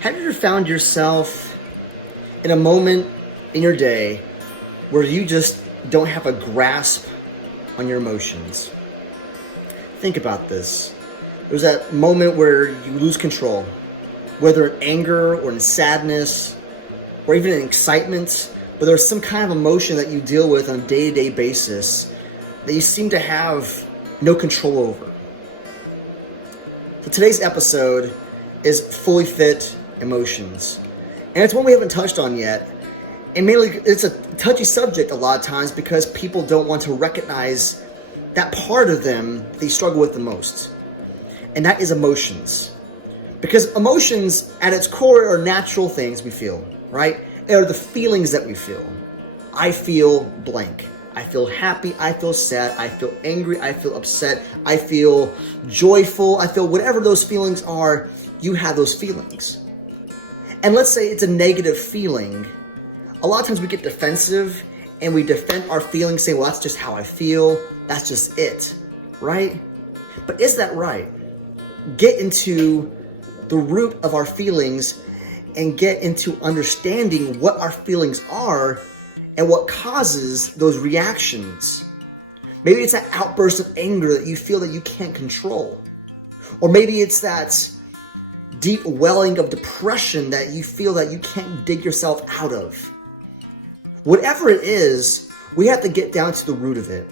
Have you ever found yourself in a moment in your day where you just don't have a grasp on your emotions? Think about this. There's that moment where you lose control, whether in anger or in sadness or even in excitement, but there's some kind of emotion that you deal with on a day-to-day basis that you seem to have no control over. So today's episode is fully fit emotions. And it's one we haven't touched on yet. And mainly it's a touchy subject a lot of times because people don't want to recognize that part of them they struggle with the most. And that is emotions. Because emotions at its core are natural things we feel, right? They are the feelings that we feel. I feel blank. I feel happy, I feel sad, I feel angry, I feel upset, I feel joyful, I feel whatever those feelings are, you have those feelings. And let's say it's a negative feeling. A lot of times we get defensive and we defend our feelings saying, well, that's just how I feel. That's just it, right? But is that right? Get into the root of our feelings and get into understanding what our feelings are and what causes those reactions. Maybe it's that outburst of anger that you feel that you can't control. Or maybe it's that deep welling of depression that you feel that you can't dig yourself out of. Whatever it is, we have to get down to the root of it.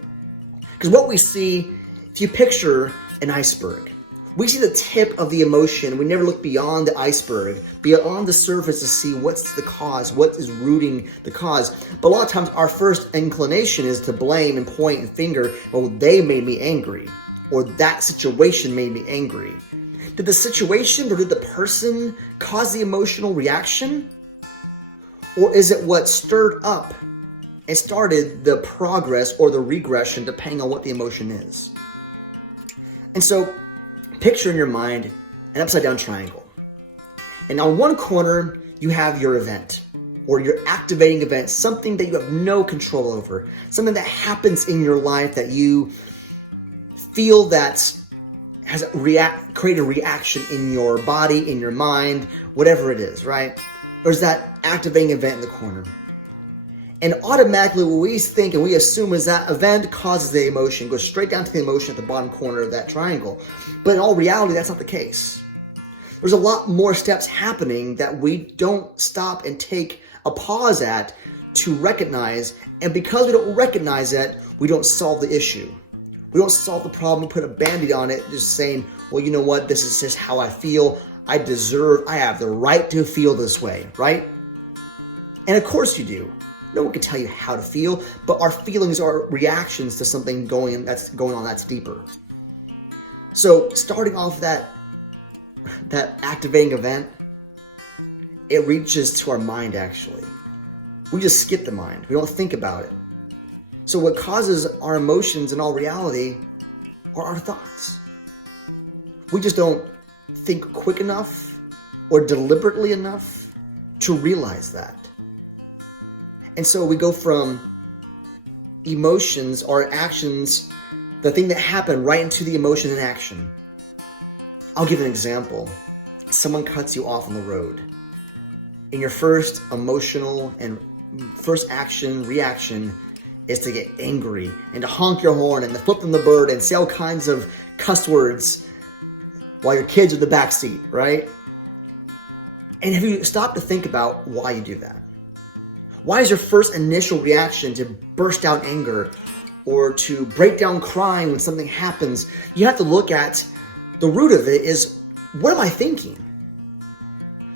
Because what we see, if you picture an iceberg, we see the tip of the emotion. We never look beyond the iceberg, beyond the surface to see what's the cause, what is rooting the cause. But a lot of times our first inclination is to blame and point and finger, well, they made me angry, or that situation made me angry. Did the situation or did the person cause the emotional reaction? Or is it what stirred up and started the progress or the regression depending on what the emotion is? And so picture in your mind an upside down triangle. And on one corner, you have your event or your activating event, something that you have no control over, something that happens in your life that you feel that has created a reaction in your body, in your mind, whatever it is, right? There's that activating event in the corner. And automatically what we think and we assume is that event causes the emotion, goes straight down to the emotion at the bottom corner of that triangle. But in all reality, that's not the case. There's a lot more steps happening that we don't stop and take a pause at to recognize. And because we don't recognize it, we don't solve the issue. We don't solve the problem, put a Band-Aid on it, just saying, well, you know what, this is just how I feel. I have the right to feel this way, right? And of course you do. No one can tell you how to feel, but our feelings are reactions to something that's going on that's deeper. So starting off that activating event, it reaches to our mind actually. We just skip the mind. We don't think about it. So what causes our emotions in all reality are our thoughts. We just don't think quick enough or deliberately enough to realize that. And so we go from emotions or actions, the thing that happened, right into the emotion and action. I'll give an example. Someone cuts you off on the road. And your first emotional and first reaction is to get angry and to honk your horn and to flip them the bird and say all kinds of cuss words while your kids are in the back seat, right? And have you stopped to think about why you do that? Why is your first initial reaction to burst out anger or to break down crying when something happens? You have to look at the root of it is, what am I thinking?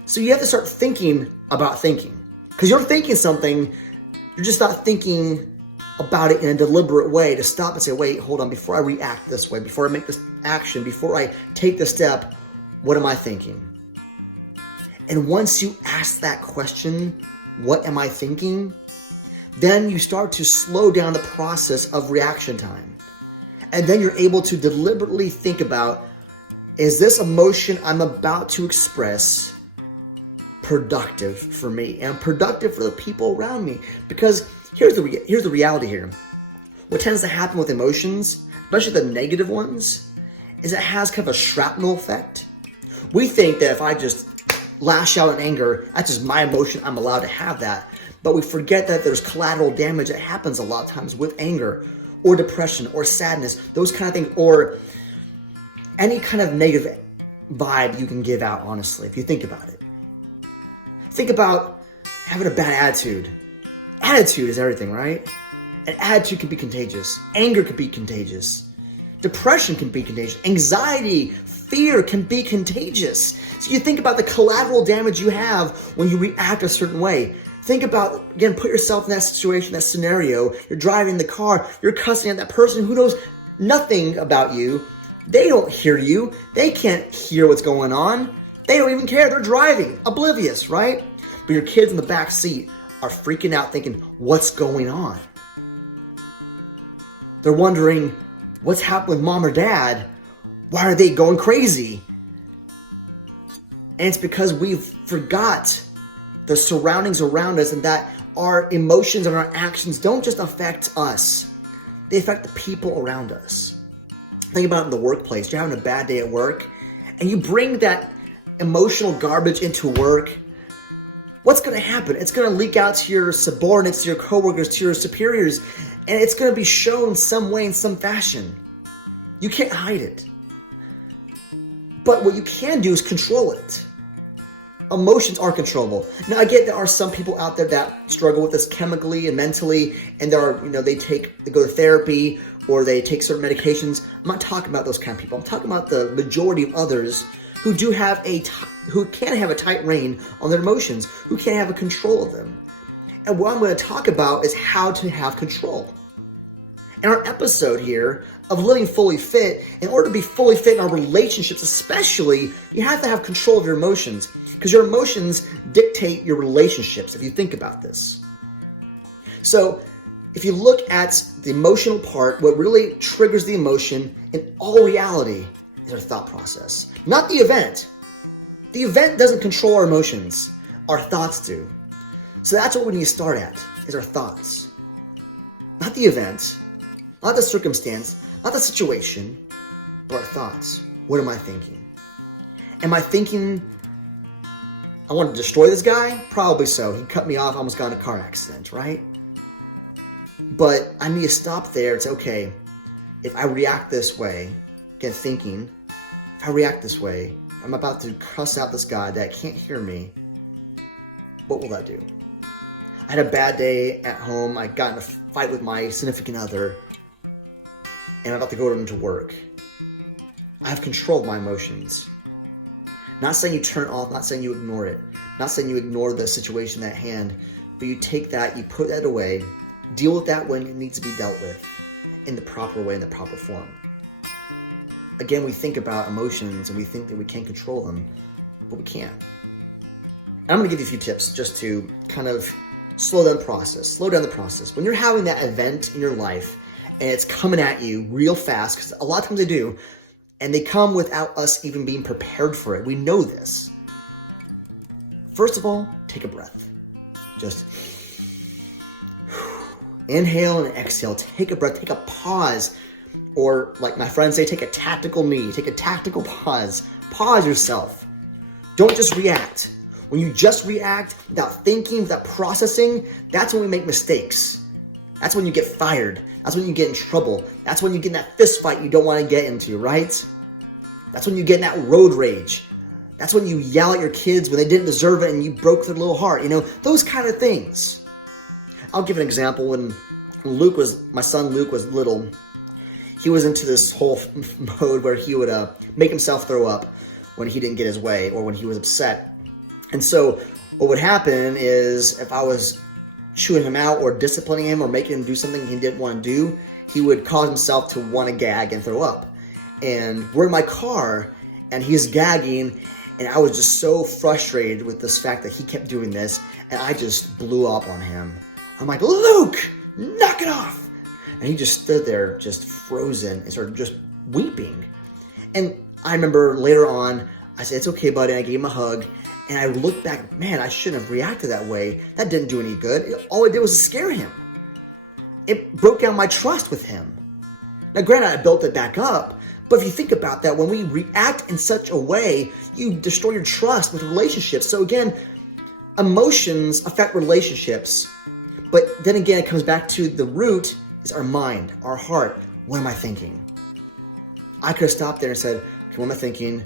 So you have to start thinking about thinking. Because you're thinking something, you're just not thinking about it in a deliberate way to stop and say, wait, hold on, before I react this way, before I make this action, before I take the step, what am I thinking? And once you ask that question, what am I thinking? Then you start to slow down the process of reaction time. And then you're able to deliberately think about, is this emotion I'm about to express productive for me and productive for the people around me? Because here's the reality here. What tends to happen with emotions, especially the negative ones, is it has kind of a shrapnel effect. We think that if I just lash out in anger. That's just my emotion. I'm allowed to have that. But we forget that there's collateral damage that happens a lot of times with anger or depression or sadness, those kind of things, or any kind of negative vibe you can give out, honestly, if you think about it. Think about having a bad attitude. Attitude is everything, right? An attitude can be contagious. Anger can be contagious. Depression can be contagious. Anxiety, fear can be contagious. So you think about the collateral damage you have when you react a certain way. Think about, again, put yourself in that situation, that scenario. You're driving the car. You're cussing at that person who knows nothing about you. They don't hear you. They can't hear what's going on. They don't even care. They're driving, oblivious, right? But your kids in the back seat are freaking out thinking, what's going on? They're wondering, what's happened with mom or dad? Why are they going crazy? And it's because we've forgot the surroundings around us and that our emotions and our actions don't just affect us. They affect the people around us. Think about it in the workplace. You're having a bad day at work and you bring that emotional garbage into work. What's going to happen? It's going to leak out to your subordinates, to your coworkers, to your superiors, and it's going to be shown some way, in some fashion. You can't hide it. But what you can do is control it. Emotions are controllable. Now, I get there are some people out there that struggle with this chemically and mentally, and there are, they go to therapy or they take certain medications. I'm not talking about those kind of people. I'm talking about the majority of others who do have who can have a tight rein on their emotions, who can't have a control of them. And what I'm going to talk about is how to have control. In our episode here of living fully fit, in order to be fully fit in our relationships especially, you have to have control of your emotions. Because your emotions dictate your relationships, if you think about this. So, if you look at the emotional part, what really triggers the emotion in all reality is our thought process. Not the event. The event doesn't control our emotions. Our thoughts do. So that's what we need to start at, is our thoughts. Not the event, not the circumstance, not the situation, but our thoughts. What am I thinking? Am I thinking, I want to destroy this guy? Probably so. He cut me off, almost got in a car accident, right? But I need to stop there and say, okay, if I react this way, again, thinking, if I react this way, I'm about to cuss out this guy that can't hear me. What will that do? I had a bad day at home. I got in a fight with my significant other, and I'm about to go into work. I have control of my emotions. Not saying you turn it off, not saying you ignore it, not saying you ignore the situation at hand, but you take that, you put that away, deal with that when it needs to be dealt with in the proper way, in the proper form. Again, we think about emotions and we think that we can't control them, but we can. And I'm going to give you a few tips just to kind of slow down the process. When you're having that event in your life and it's coming at you real fast, because a lot of times they do, and they come without us even being prepared for it. We know this. First of all, take a breath. Just inhale and exhale. Take a breath. Take a pause. Or like my friends say, take a tactical knee. Take a tactical pause. Pause yourself. Don't just react. When you just react without thinking, without processing, that's when we make mistakes. That's when you get fired. That's when you get in trouble. That's when you get in that fist fight you don't want to get into, right? That's when you get in that road rage. That's when you yell at your kids when they didn't deserve it and you broke their little heart. Those kind of things. I'll give an example. When my son Luke was little, he was into this whole mode where he would make himself throw up when he didn't get his way or when he was upset. And so what would happen is if I was chewing him out or disciplining him or making him do something he didn't want to do, he would cause himself to want to gag and throw up. And we're in my car and he's gagging, and I was just so frustrated with this fact that he kept doing this, and I just blew up on him. I'm like, Luke, knock it off. And he just stood there just frozen and started just weeping. And I remember later on, I said, it's okay, buddy. I gave him a hug. And I looked back, man, I shouldn't have reacted that way. That didn't do any good. All it did was scare him. It broke down my trust with him. Now, granted, I built it back up, But if you think about that, when we react in such a way, you destroy your trust with relationships. So again, emotions affect relationships. But then again, it comes back to the root is our mind, our heart. What am I thinking? I could have stopped there and said, okay, what am I thinking?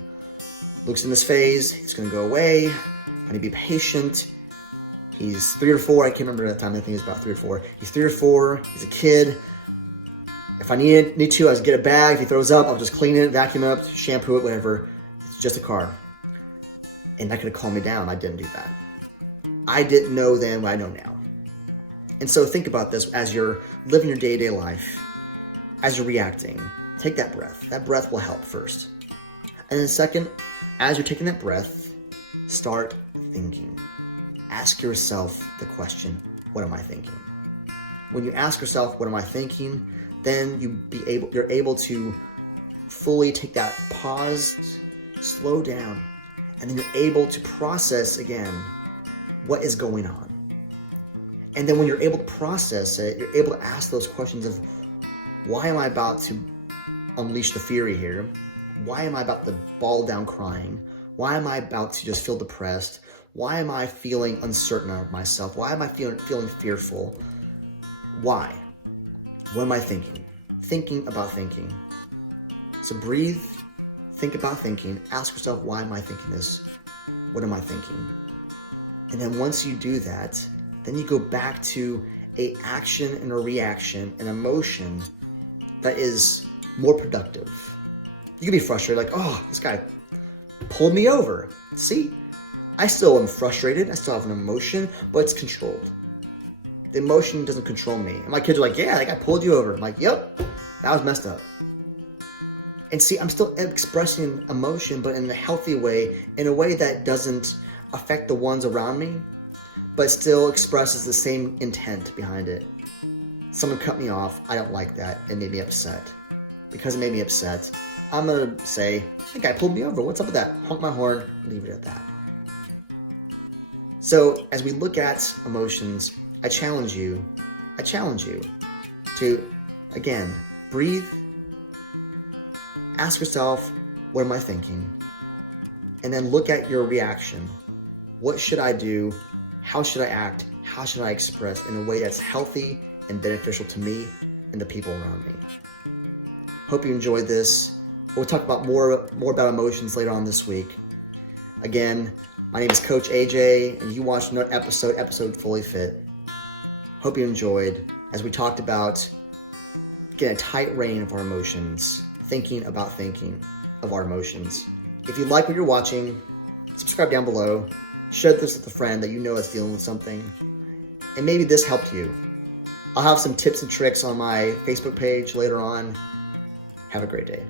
Luke's in this phase. It's going to go away. I need to be patient. He's 3 or 4. I can't remember that time. I think he's about 3 or 4. He's 3 or 4. He's a kid. If I need to, I'll just get a bag. If he throws up, I'll just clean it, vacuum it up, shampoo it, whatever. It's just a car. And that could have calmed me down. I didn't do that. I didn't know then what I know now. And so think about this as you're living your day-to-day life, as you're reacting. Take that breath. That breath will help first. And then second, as you're taking that breath, start thinking. Ask yourself the question, what am I thinking? When you ask yourself, what am I thinking? Then you're able to fully take that pause, slow down, and then you're able to process again what is going on. And then when you're able to process it, you're able to ask those questions of, why am I about to unleash the fury here? Why am I about to bawl down crying? Why am I about to just feel depressed? Why am I feeling uncertain of myself? Why am I feeling fearful? Why? What am I thinking? Thinking about thinking. So breathe, think about thinking, ask yourself, why am I thinking this? What am I thinking? And then once you do that, then you go back to a action and a reaction, an emotion that is more productive. You can be frustrated, like, oh, this guy pulled me over. See, I still am frustrated. I still have an emotion, but it's controlled. The emotion doesn't control me. And my kids are like, yeah, that guy pulled you over. I'm like, yep, that was messed up. And see, I'm still expressing emotion, but in a healthy way, in a way that doesn't affect the ones around me, but still expresses the same intent behind it. Someone cut me off. I don't like that. It made me upset. Because it made me upset, I'm going to say, that guy pulled me over. What's up with that? Honk my horn, leave it at that. So as we look at emotions, I challenge you to, again, breathe, ask yourself, what am I thinking? And then look at your reaction. What should I do? How should I act? How should I express in a way that's healthy and beneficial to me and the people around me? Hope you enjoyed this. We'll talk about more about emotions later on this week. Again, my name is Coach AJ, and you watched another episode Fully Fit. Hope you enjoyed as we talked about getting a tight rein of our emotions, thinking about thinking of our emotions. If you like what you're watching, subscribe down below. Share this with a friend that you know is dealing with something. And maybe this helped you. I'll have some tips and tricks on my Facebook page later on. Have a great day.